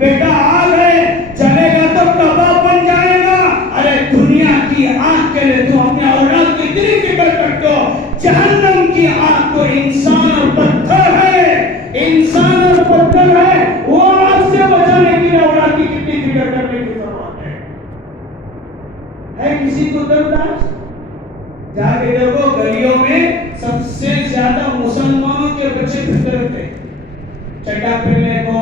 बेटा आ गए, चलेगा तो कबाब बन जाएगा। अरे दुनिया की आग के लिए तू अपने औलाद की इतनी फिक्र करते हो। जहन्नम की आग तो इंसान और पत्थर है, इंसान और पत्थर है। वो आग से बचाने के लिए औलाद की कितनी फिक्र करने की जरूरत है किसी को दर्द? जाके देखो गलियों में सबसे ज्यादा मुसलमानों के बच्चे फिरते रहते हैं। चड्डा पहनने को,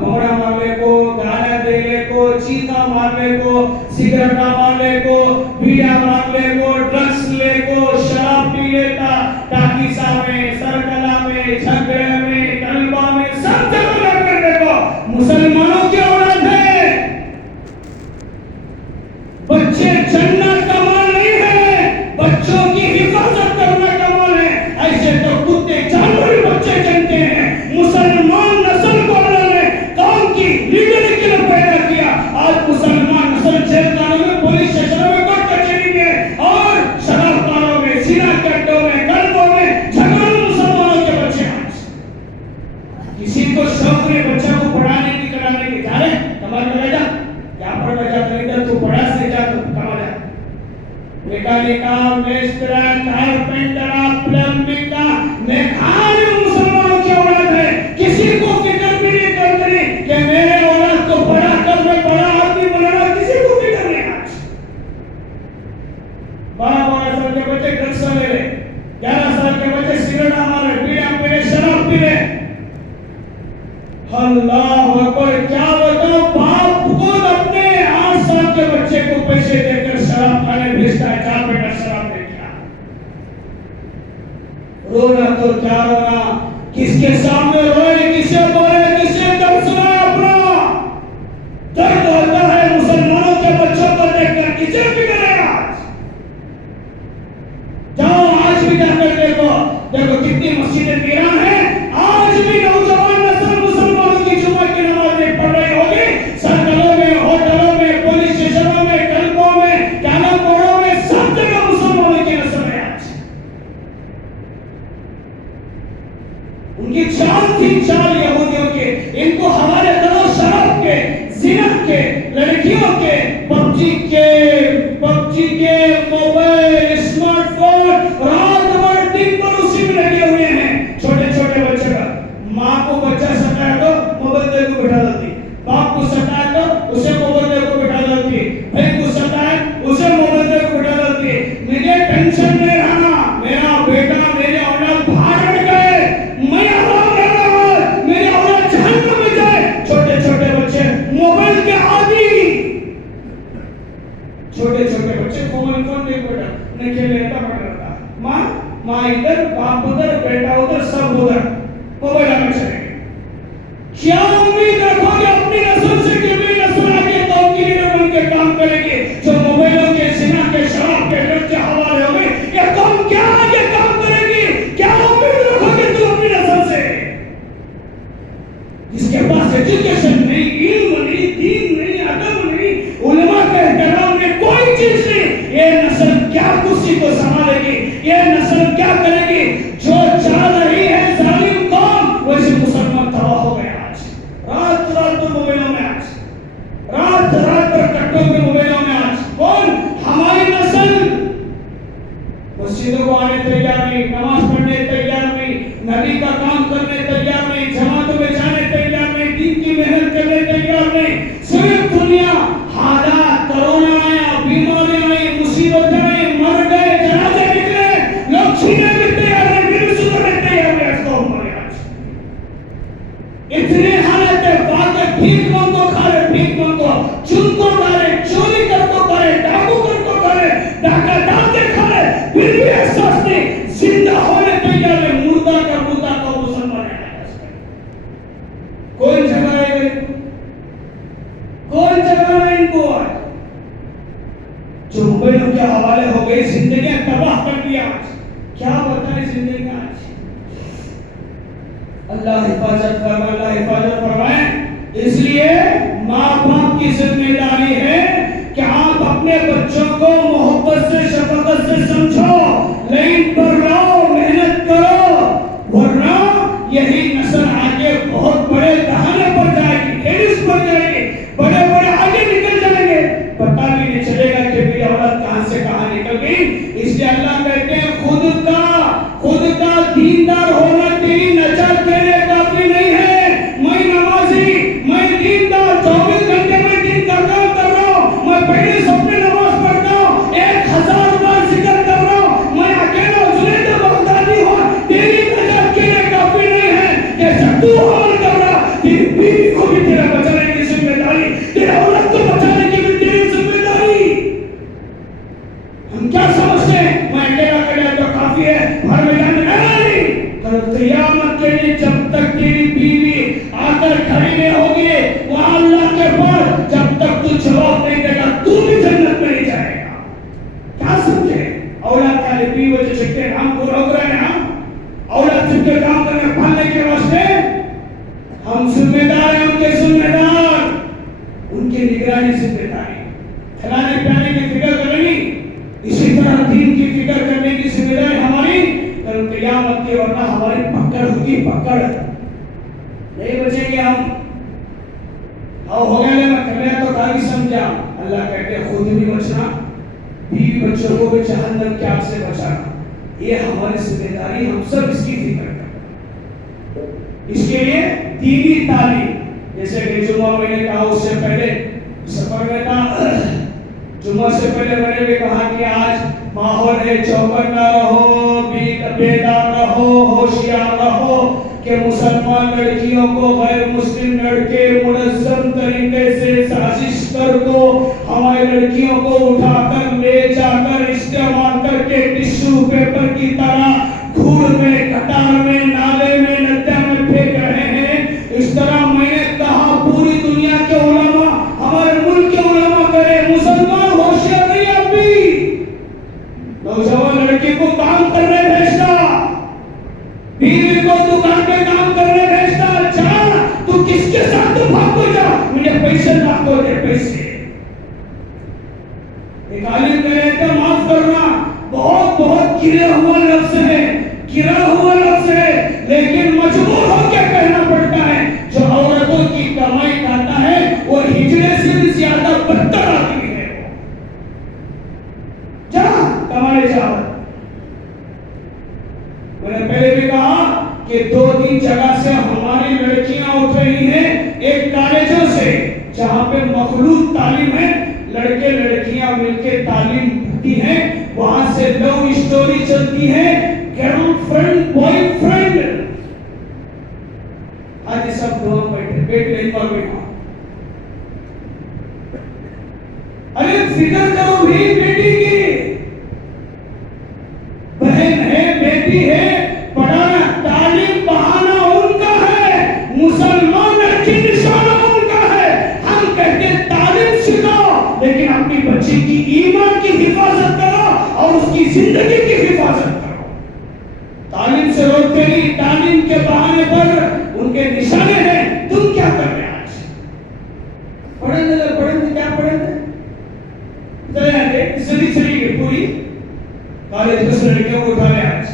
घोड़ा मारने को, गाना देने को, चीता मारने को, सिगरेटा मारने को, बीड़ा मारने को, ड्रग्स ले को, शराब पी लेता, टाकीसा में, सरकला में, झगड़े में, कलबा में, सब जगह करने को मुसलमानों की औलाद है। बच्चे जन्नत का माल नहीं है, बच्चों की हिफाजत करना का माल है। ऐसे तो कुत्ते जानवर बच्चे जनते हैं। मुसलमान नस्ल को अल्लाह ने कौम की लीडर के लिए पैदा किया। आज मुसलमान नस्ल जेलखानों में, पुलिस स्टेशनों में, कोर्ट कचहरी में और शराबखानों में, सीना के अड्डों में, कल्बों में झगड़े मुसलमानों के बच्चे। आज किसी को शौक नहीं बच्चा को पढ़ाने की, कराने की। जा रहे कमाल करेगा क्या पढ़ बचा करेगा, तू पढ़ा से जा तो कमा जा। मैकेनिका, मेस्त्रा, कारपेंटर, प्लम्बिंग का मेखान मुसलमानों की औलाद है। किसी को फिक्र भी नहीं करते कि मेरे औलाद को पढ़ा कर मैं बड़ा आदमी बनाना, किसी को फिक्र नहीं। आज 12-12 साल के बच्चे ड्रग्स ले रहे, 11 साल के बच्चे सिगरेट मार रहे, बीड़ा पी रहे, शराब पी रहे। अल्लाह अकबर। क्या बताओ, बाप खुद अपने 8 साल के बच्चे को पैसे देकर शराब खाने भेजता है। चार बेटा शराब ले क्या रोना तो क्या रोना, किसके सामने रोए, किसे बोले, किसे दर्द सुनाए? अपना दर्द होता है मुसलमानों के बच्चों को देखकर। किसे फिक्र है? आज जाओ, आज भी जाकर देखो, देखो कितनी मस्जिदें वीरान हैं। आज भी नौजवान नस्ल मुसलमानों की जुम्मा की नमाज नहीं पढ़ रही होगी। सर्कलों में, होटलों में, पुलिस स्टेशनों में, कल्बों में, कैनों में, सब जगह मुसलमानों की नस्ल है। आज उनकी चाल थी, चाल यहूदियों के। इनको हवाले करो शराब के, जिना के, लड़कियों के, पबजी के, मोबाइल, स्मार्टफोन, रात भर दिन भर उसी में लगे हुए हैं। छोटे छोटे बच्चे का माँ को बच्चा सताया तो मोबाइल दे को बिठा देती, बाप को सताया तो उसे मोबाइल दे को बिठा देती, भाई को सताया उसे मोबाइल दे को बिठा देती। मुझे टेंशन नहीं रहना, मेरा बेटा, मेरे औलाद भाग गए, मैं आराम कर रहा हूं, मेरे औलाद जहन्नम में जाए। छोटे छोटे बच्चे मोबाइल के आदी, छोटे छोटे बच्चे फोन देख बेटा नहीं खेले रहता। माँ इधर, बाप उधर, बेटा उधर, सब उधर, मोबाइल में चलेंगे। क्या उम्मीद रखोगे अपनी नस्ल से कि मेरी नस्ल आगे कौम की लीडर बन के काम करेगी? जो मोबाइलों के, सिना के, शराब के लत के हवाले हो गई, ये कौम क्या आगे काम करेगी? क्या उम्मीद रखोगे तुम अपनी नस्ल से? जिसके पास एजुकेशन नहीं, इल्म नहीं, दीन नहीं, अदब नहीं, उलमा के एहतराम में कोई चीज नहीं, ये नस्ल क्या कुर्सी को संभालेगी? ये नस्ल क्या करेगी? जो चाह रही है जालिम कौम, वैसे मुसलमान तबाह हो गया। आज रात रात तो मोबाइलों में, आज रात रात पर कट्टों के मोबाइलों में। आज कौन? हमारी नस्ल मस्जिदों को आने तैयार नहीं, नमाज पढ़ने तैयार नहीं, नबी का काम करने तैयार नहीं, जमातों में जाने तैयार नहीं, दीन की मेहनत करने तैयार नहीं। सिर्फ दुनिया, हालात, कोरोना आया, बीमारियां आई, मुसीबतें आई, मर गए, जनाजे निकले, लोग छीने भी तैयार नहीं, बिल्कुल सुधरने तैयार नहीं। आज कौन मरे? आज इतने हालत है, वाकई भीख मांगो खा रहे, भीख मांगो, चुनको खा रहे, चोरी करको खा रहे, डाकू करको खा रहे, डाका डाल के खा रहे, फिर भी एहसास नहीं, जिंदा होने तैयार है। मुर्दा का मुसलमान है। कौन जगह है? कौन जगह है इनको? आज जो मोबाइलों के हवाले हो गई, जिंदगियां तबाह कर दिया। आज क्या बताएं जिंदगी? आज अल्लाह हिफाजत फरमाए, अल्लाह हिफाजत फरमाए। इसलिए माँ बाप की जिम्मेदारी है कि आप अपने बच्चों को मोहब्बत से, शफकत से समझो, लाइन पर रहो, मेहनत करो, वरना यही नस्ल आगे बहुत बड़े दहाने पर जाएगी, टेरिस पर जाएगी। को भी तेरा बचाने की जिम्मेदारी, तेरा औलाद को बचाने की भी तेरी जिम्मेदारी। हम क्या समझते हैं मैं अकेला कर तो काफी है, घर में जाने नहीं। कल क़यामत के दिन जब तक तेरी बीवी आकर खड़ी नहीं होगी वहां अल्लाह के पास, जब तक तू जवाब नहीं देगा तू भी जन्नत में नहीं जाएगा। क्या समझे? औलाद का बीवी वजह से नाम को रोक रहे हैं हम, औलाद जिनके काम करने पालने के वास्ते हम जिम्मेदार हैं, उनके जिम्मेदार, उनकी निगरानी जिम्मेदारी। खिलाने पिलाने की फिक्र करेंगे, इसी तरह दीन की फिक्र करने की जिम्मेदारी हमारी। कल क़यामत के वरना हमारी पकड़ होगी, पकड़ नहीं बचेंगे हम। और हो गया मैं कर तो काफी समझा। अल्लाह कहते खुद भी बचना, बीवी बच्चों को भी जहन्नम के आग से बचाना, ये हमारी जिम्मेदारी। हम सब इसकी फिक्र करें। इसके लिए दीनी तालीम, जैसे कि जुम्मा मैंने कहा, उससे पहले सफर में था, जुम्मा से पहले मैंने भी कहा कि आज माहौल है, चौकन्ना रहो, बेदार रहो, होशियार रहो कि मुसलमान लड़कियों को गैर मुस्लिम लड़के मुनज़्ज़म तरीके से साजिश कर को हमारी लड़कियों को उठाकर ले जाकर इस्तेमाल करके टिश्यू पेपर की तरह घूर में, कतार में, नाले में, नदिया में फेंक रहे हैं। इस तरह मैंने कहा पूरी दुनिया के उलमा, हमारे मुल्क के उलमा करे, मुसलमान होशियार नहीं। अब भी नौजवान लड़की को काम करने भेजता, बीवी को दुकान पे काम करने भेजता, जा तू किसके साथ तो भाग को जा, मुझे पैसे ना को दे पैसे। एक आलिम कह रहे थे माफ करना बहुत बहुत गिरा हुआ लफ्ज है, गिरा हुआ लफ्ज है, लेकिन मजबूर होकर कहना पड़ता है। जो औरतों की कमाई खाता है वो हिजड़े से भी ज्यादा बदतर आदमी है। जा कमाने जाओ। मैंने पहले भी कहा कि 2-3 जगह से हमारी लड़कियां उठ रही हैं, एक कॉलेजों से जहां पे मखलूत तालीम है, लड़के लड़कियां मिलकर तालीम होती है, वहां से लव स्टोरी चलती है, गर्लफ्रेंड बॉयफ्रेंड। आज सब लोग बैठे पेट नहीं मार बैठा। अरे फिक्र करो भी बेटी की, बहन है, बेटी है, पढ़ाना तालीम बहाना उनका है, मुसलमान की निशाना उनका है। हम कहते हैं तालीम सिखाओ, लेकिन अपनी बच्ची की ईमान की हिफाजत करो और उसकी जिंदगी की हिफाजत करो। तालीम से रोकते नहीं, तालीम के बहाने पर उनके निशाने हैं। तुम क्या कर रहे हैं आज? पढ़ेंगे क्या पढ़ेंगे? चली पूरी कॉलेज में लड़कियों को उठा रहे आज,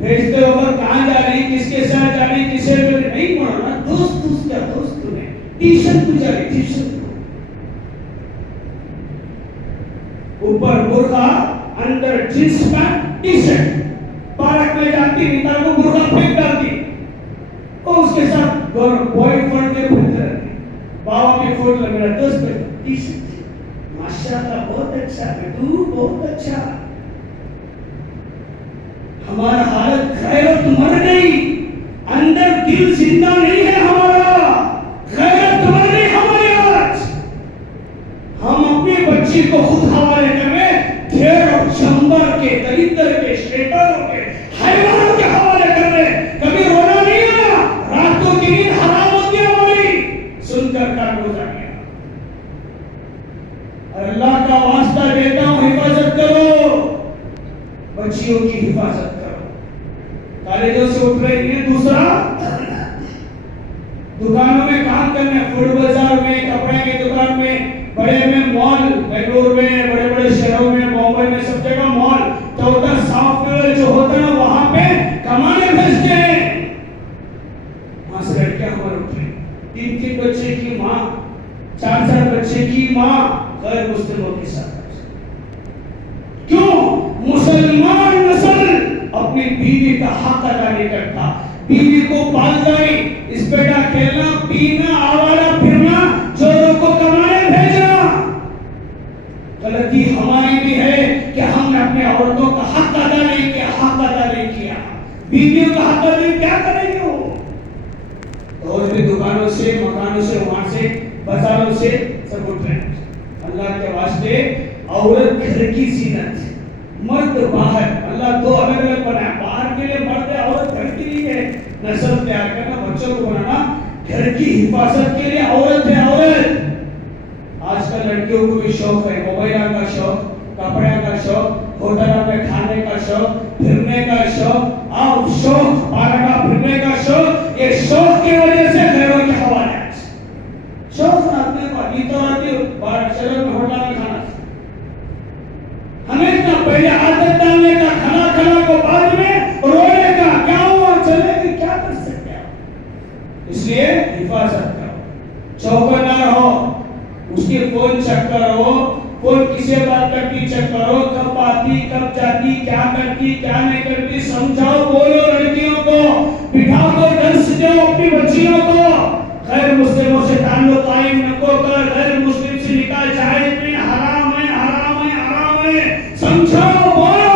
भेजते वक्त कहाँ जा रही, किसके साथ जा रही, किसे नहीं पढ़ना, दोस्त क्या दोस्त तूने, ट्यूशन तू जा रही, ट्यूशन ऊपर बुर्का, अंदर jeans pant, T shirt, park में जाती निकाल को बुर्का फेंक डालती, और उसके साथ बॉयफ्रेंड के फिरते रहती, बाबा भी फोन लग रहा, दोस्त टी शर्ट, माशाल्लाह बहुत अच्छा है, तू बहुत अच्छा। हमारा हालत गैरत मर गई, अंदर दिल जिंदा नहीं है हमारा, गैरत मर गई हमारे आज। हम अपनी बच्ची को खुद हवाले कर रहे, ढेर और चंबर के, दरिद्र के, शेतानों के, हैवानों के हवाले कर रहे। कभी रोना नहीं आया, रातों की नींद हराम होती है हमारी, सुनकर काट हो जाएगा। अल्लाह का वास्ता देता हूं, हिफाजत करो, बच्चियों की हिफाजत करो। कॉलेजों से उठ रही है। दूसरा, दुकानों में काम करने, फूड बाजार में, कपड़े की दुकान में, बड़े में मॉल, बेंगलुरु में, बड़े बड़े शहरों में, बॉम्बे में, सब जगह मॉल, तो उधर सॉफ्टवेयर जो होता है ना वहां पे कमाने भेजते हैं। वहां से लड़कियां हमारे उठ रही, 3-3 बच्चे की माँ, 4-4 बच्चे की माँ गैर मुस्लिमों के साथ। क्यों? मुसलमान नस्ल अपनी बीवी का हक अदा नहीं करता, बीवी को पालता ही, इस बेटा खेलना, पीना, आवारा फिरना, चोरों को कमाने भेजना। गलती हमारी भी है कि हमने अपने औरतों का हक अदा नहीं किया, हक अदा नहीं किया। बीवियों का हक अदा क्या करेंगे वो? और भी दुकानों से, मकान बाजारों से सब उठ रहे हैं। अल्लाह के वास्ते औरत घर की जीनत है, मर्द बाहर। अल्लाह दो अलग अलग बनाया, बाहर के लिए मर्द है, औरत घर के लिए है। नस्ल तैयार करना, बच्चों को बनाना, घर की हिफाजत के लिए औरत है औरत। आजकल लड़कियों को भी शौक है, मोबाइल का शौक, कपड़े का शौक, होटल में खाने का शौक, फिरने का शौक, आप शौक पारगा फिरने का शौक, ये शौक की वजह से घरों के हवाले है। शौक अपने को तो आती बाहर शहर में होटल में खाना, हमें ना पहले आदत डालने का, खाना खाना को बाद में रोने का, क्या हुआ चलेगी, क्या कर सकते हैं। इसलिए हिफाजत करो, चौकन्ना रहो, उसके फोन चेक करो, फोन किसे बात करती चेक करो, कब आती कब जाती, क्या करती क्या नहीं करती, समझाओ, बोलो, लड़कियों को बिठाओ, दर्श दो अपनी बच्चियों को। गैर मुस्लिमों से ताल्लुक कायम न कर, गैर मुस्लिम से निकाल, जायज नहीं, हराम है, हराम है, हराम है, समझाओ, बोलो।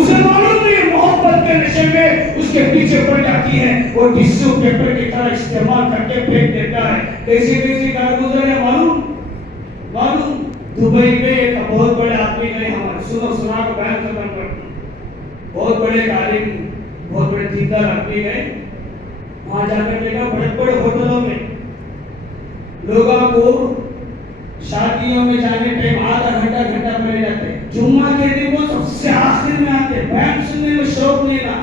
उसे मालूम नहीं मोहब्बत के नशे में उसके पीछे पड़ जाती है, वो टिश्यू पेपर की तरह इस्तेमाल करके फेंक देता है। कैसे कैसे कारगुजर है मालूम। दुबई में एक बहुत बड़े आदमी गए, हमारे सुना को बयान खत्म कर, बहुत बड़े तालीम, बहुत बड़े दीनदार आदमी गए, वहां जाकर देखा बड़े बड़े होटलों में लोगों को शादियों में जाने टाइम आधा घंटा पहले जाते हैं। जुम्मा के दिन वो सबसे आखिर में आते, बयान सुनने में शौक नहीं ना,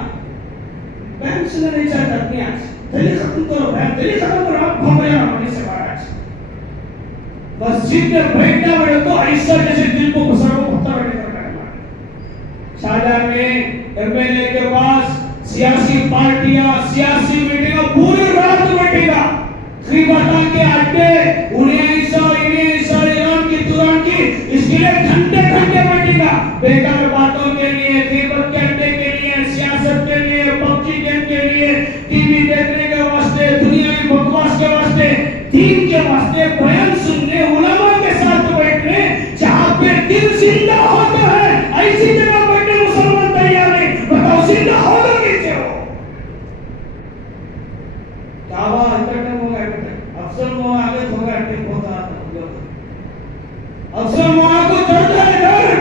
बयान सुनना नहीं चाहता अपनी आंख से, जल्दी खत्म करो बयान, जल्दी खत्म करो, आप भाग जाओ हमारे से बाहर। मस्जिद में बैठना पड़े तो ऐसा जैसे दिल को पत्थर बैठेगा। शाहजहां में एमएलए के पास सियासी पार्टियां, सियासी मीटिंग पूरी रात बैठेगा, गीबत के अड्डे, उन्हें ईरान की तुरान की, इसके लिए घंटे बैठेगा, बेकार बातों के लिए, गीबत के अड्डे के लिए, सियासत के लिए, पबजी गेम के लिए, टीवी देखने के वास्ते, दुनियावी बकवास के वास्ते, दीन के वास्ते, बयान सुनने, उलमा के साथ बैठने, जहां पे दिल जिंदा होता है, ऐसी जगह बैठने मुसलमान तैयार नहीं। बताओ जिंदा होगा कैसे हो। दावा अंतर्गत होगा, अफसर को आगे होगा, होता अफसर वहां को दर्द है, दर्द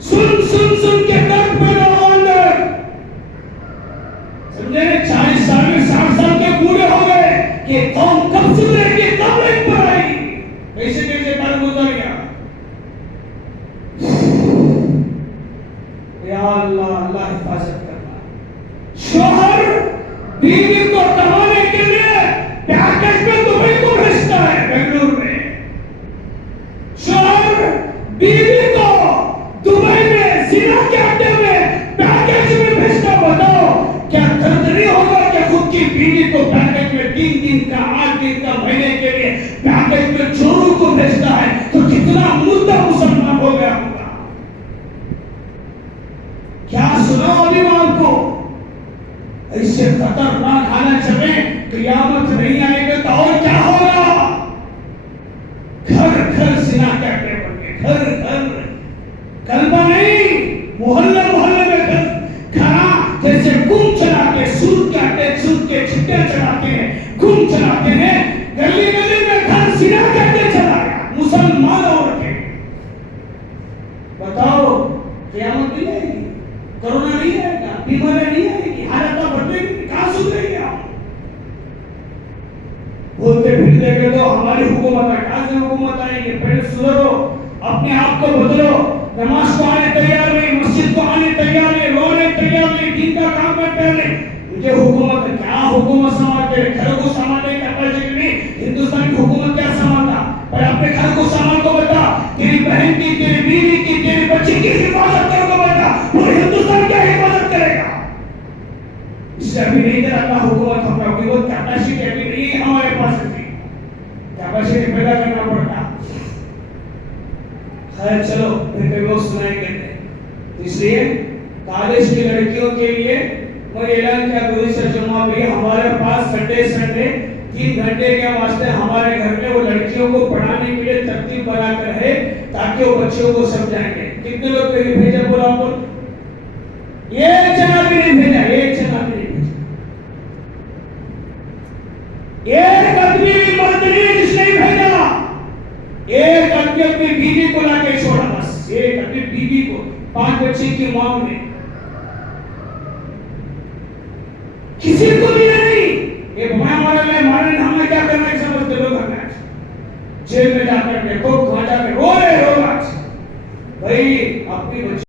सुन के दर्द पैदा हो अंदर, समझे। 40 साल में 60 साल के बूढ़े हो गए कि कौम कब सुधरेगी, कब नहीं पर आई, कैसे काल गुजर गया। या अल्लाह, अल्लाह हिफाजत करना। शोहर बीवी को कमाने के लिए पैकेज में दुबई को भेजता है, बेंगलुरु में। शोहर बीवी को दुबई में जिना के अड्डे में पैकेज में भेजता। बताओ क्या दर्द नहीं होगा क्या खुद की बीवी को पैकेज में 3 दिन का, 8 दिन का, महीने के लिए पैकेज में चोरों को भेजता है, तो कितना मुर्दा मुसलमान हो गया होगा। क्या सुनाओ अभी आपको, ऐसे खतरनाक हालत चले, क़यामत नहीं आएगा तो और क्या होगा। घर घर जिना के अड्डे बन गए, घर कल्बा नहीं, मोहल्ले में घर, जैसे गुम चलाते, सूद के अड्डे, सूद के छिट्टे चलाते हैं, गुम चलाते हैं, गली में घर जिना के अड्डे चला गया, मुसलमान औरतें। बताओ क़यामत नहीं आएगी, कोरोना नहीं आएगा, बीमारी नहीं आएगी, हालत बढ़ेगी, कहां सुधरेगी। आप बोलते फिरते के तो हमारी हुकूमत है, कहां से हुकूमत आएगी। पहले सुधरो, अपने आप को बदलो, नमाज को आने तैयार नहीं, मस्जिद को आने तैयार नहीं, रोने तैयार नहीं, दीन का काम करते नहीं। मुझे हुकूमत क्या हुकूमत संभालते, घर को संभालने की कैपेसिटी नहीं। हिंदुस्तान की हुकूमत क्या संभालता, पर अपने घर को संभाल को बता, तेरी बहन की, तेरी बीवी की, तेरी बच्ची की हिफाजत करो बता, पूरे हिंदुस्तान क्या हिफाजत करेगा। इससे अभी नहीं दे अल्लाह हुकूमत, हमारा कोई कैपेसिटी अभी नहीं है हमारे पास, कैपेसिटी पैदा करना पड़ता। खैर चलो, फिर लोग सुनाएंगे। इसलिए कॉलेज की लड़कियों के लिए मैं ऐलान किया गुरुसर जुम्मा भी हमारे पास संडे 3 घंटे के वास्ते हमारे घर में वो लड़कियों को पढ़ाने के लिए तरतीब बनाकर है, ताकि वो बच्चों को समझाएंगे। कितने लोग भेजा बोला आपको? एक जना भी नहीं भेजा, एक जना भी नहीं भेजा, एक आदमी भी मर्द नहीं जिसने भेजा। अपनी बीवी को लाके छोड़ा, बस एक अपनी बीवी को, 5 बच्चे की मां ने, किसी को भी नहीं। ये मारे हमें क्या करना है समझते लोग, हमें जेल में जाकर देखो, कहां जाकर रो रहे हो आज भाई अपनी